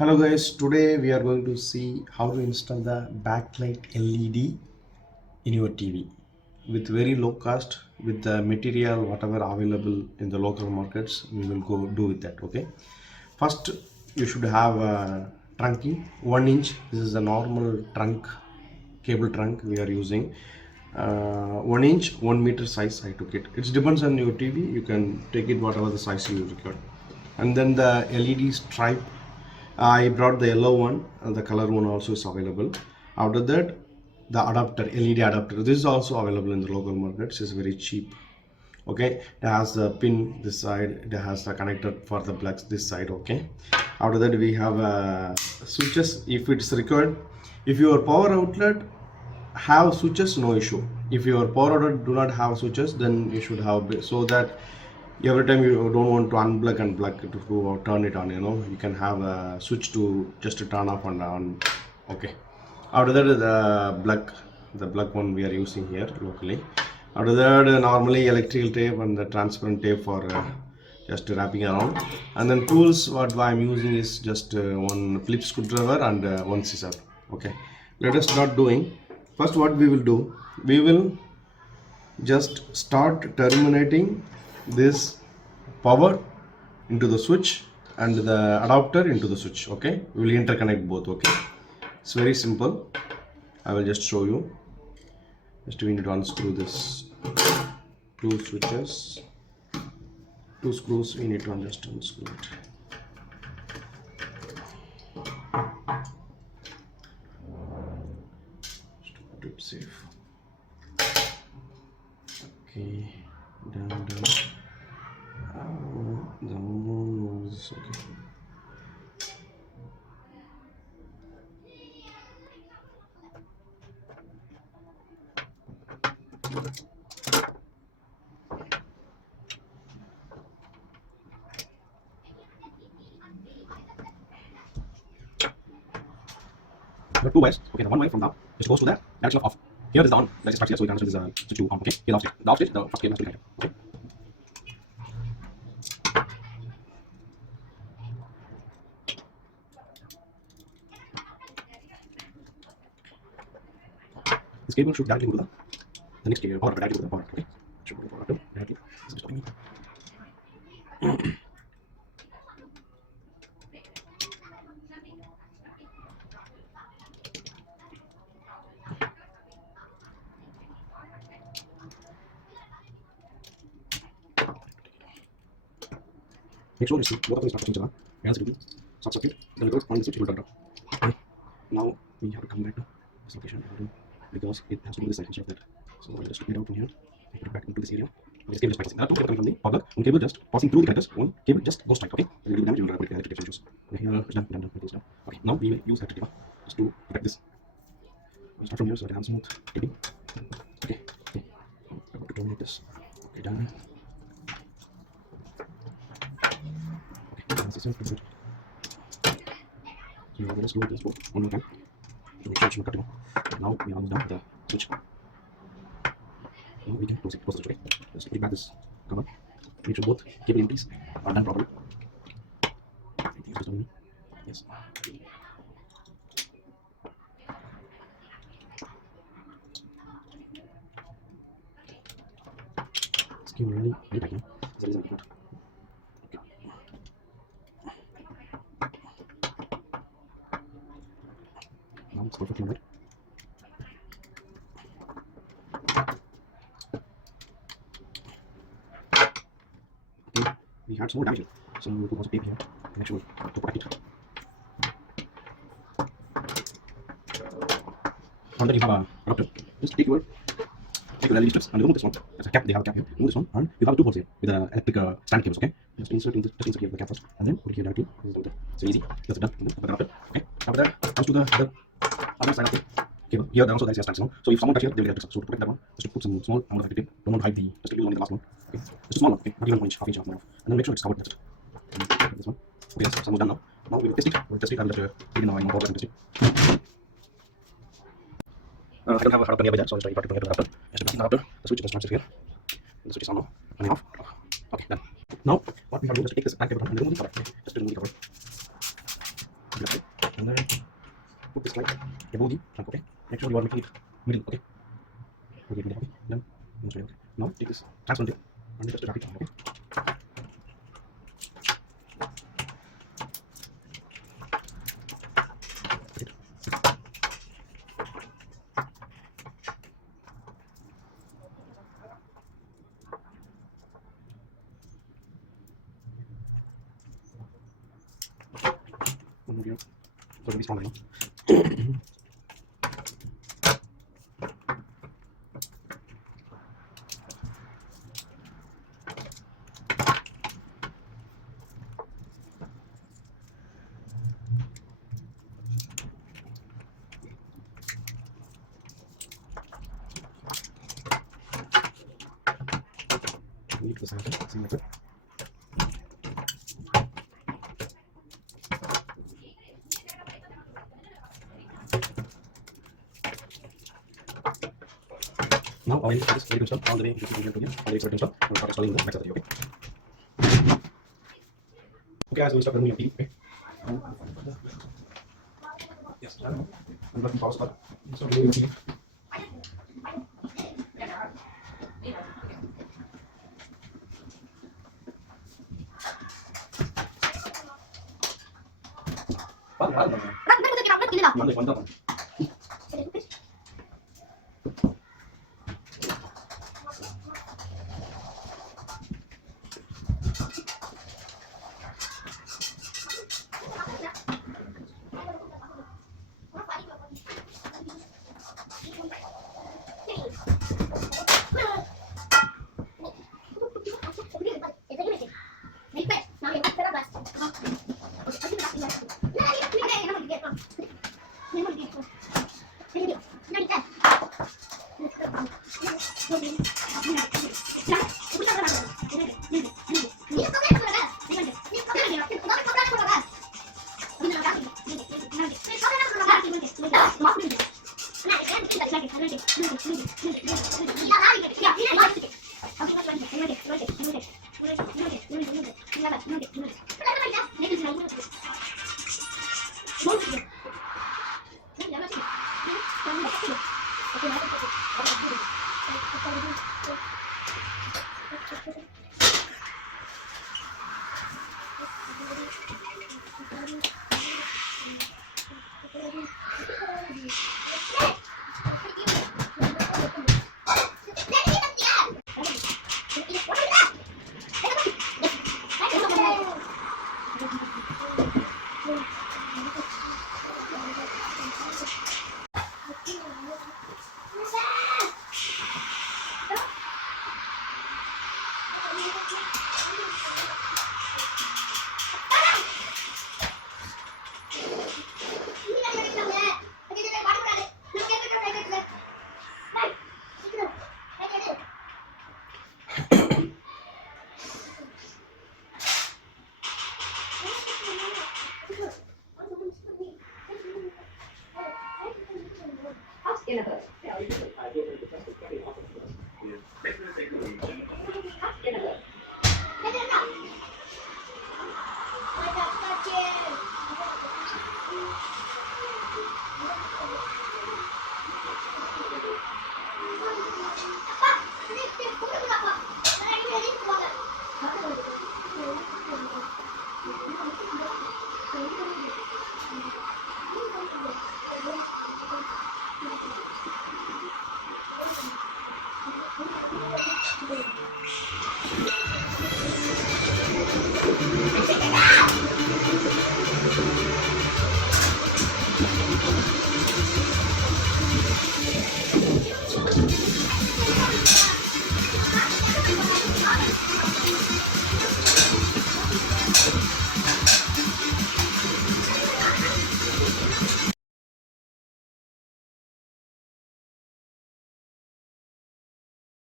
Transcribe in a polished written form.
Hello guys, today we are going to see how to install the backlight LED in your TV with very low cost, with the material whatever available in the local markets. We will go do with that. Okay, first you should have a trunking 1 inch. This is a normal trunk, cable trunk we are using. 1 inch 1 meter size I took it. It depends on your TV, you can take it whatever the size you require. And then the LED stripe, I brought the yellow one, and the color one also is available. After that, the adapter, LED adapter, this is also available in the local markets. It's very cheap. Okay, it has the pin this side, it has the connector for the plugs this side. Okay, after that we have switches if it's required. If your power outlet have switches, no issue. If your power outlet do not have switches, then you should have, so that every time you don't want to unplug and plug it to turn it on, you can have a switch to just to turn off and on. Okay, after that the plug one we are using here locally. After that, normally electrical tape and the transparent tape for just wrapping around. And then tools what I'm using is just one Phillips screwdriver and one scissor. Okay, let us start doing. First, what we will do, we will just start terminating this power into the switch and the adapter into the switch. Okay, we will interconnect both. Okay, it's very simple. I will just show you. Just we need to unscrew this two switches, two screws. We need to just unscrew it. Just to put it safe. Okay, down. The moon was okay. There are two wires. Okay, the one wire from now just goes to the direction of off. Here is the on. Let's start here so you can understand this switch to on. Okay, here the off stage. The off stage, the first cable has to be connected. Okay. This cable should directly go to the next cable, or directly to the power. Okay, should go to the power directly. This is stopping me. Make sure you see both of these instructions are LCD, short circuit, then we go on the switch, it will turn off. Okay. Now we have to come back to this location because it has to do this side instead of that. So I'll just get out from here and put it back into this area. This cable just passes. There are two cables coming from the power plug. One cable just passing through the connectors. One cable just goes straight. Okay. When you do damage, you will put electric cables issues. Okay, here it's done. It is done. Okay. Now we will use electric cable just to protect this. We'll start from here so that I have smooth taping. Okay. Okay. I'm going to terminate this. Okay, done. This is good. So let us do this one more time. Now we are almost done with the switch. Now we can close the switch. Okay, just put back this cover. Make sure both cable empties are done properly. Yes. This cable really very tight now. That's the reason I cannot. Now it's perfectly right. Okay, we had some more damage here, so we'll put lots of tape here to make sure to protect it. Now that you have a adapter, just take your LED strips and remove this one. There's a cap, they have a cap here. Remove this one, and you have two holes here with the electric stand cables. Okay, just insert here the cap first, and then put it here directly. So easy. That's it done. Put the adapter. Okay, after that comes to the other side of the cable. Here there also there is a stand signal. So if someone touch here, they will get electric. So to protect that one, just to put some small amount of electric tape. Don't want to hide the, just to use only the last one. Okay, just a small one. Okay, not even 1 inch, half inch, half and then make sure it's covered. That's it. And this one. Okay, yes, almost done now. Now we will test it. We'll test it and just put it in our board and test it. I don't have a adapter nearby there, so I'll just try to bring it to the adapter. Just to the adapter, the switch just transfers here. The switch is on now. And off. Okay, done. Now what we have to do is to take this back cable and remove the cover. Okay, just to remove the cover. above the trunk, okay? Make sure you are making it middle, okay? Okay, okay. Then, okay. Now take this transfer and just wrap it on, okay? One more, so be strong now. Need the center, see like that. Now I will this very install all the way. You can do it all the way install. We'll start installing the next okay? Okay, guys, we'll start running your TV. Okay. Yes. I'm going to pause that. So we will see. Vale.